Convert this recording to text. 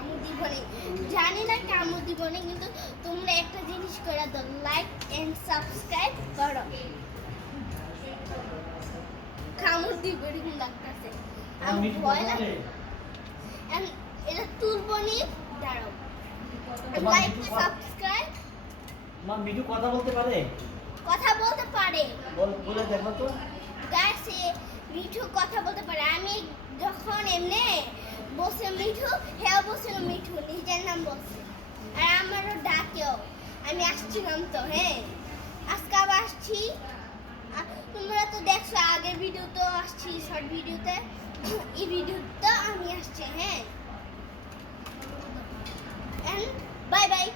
কামড় দিব না, জানি না কামড় দিব না, কিন্তু তোমরা একটা জিনিস করে দাও, লাইক এন্ড সাবস্ক্রাইব করো। কামড় দিব এরকম লাগতেছে, আমি ভয় লাগে। এটা তুলবো নি, দাঁড়াও। Like subscribe. মা মিঠু কথা বলতে পারে? কথা বলতে পারে। বলে দেখো তো। গাইস, মিঠু কথা বলতে পারে। আমি যখন এমনি বসে মিঠু, হ্যাঁ বসে মিঠু নিজের নাম বলছে, আর আমারও ডাকেও। আমি আসছিলাম তো, হ্যাঁ আজকে আবার আসছি। তোমরা তো দেখছো আগের ভিডিও তো আসছি, শর্ট ভিডিওতে। এই ভিডিওতে আমি আসছি, হ্যাঁ। And bye by.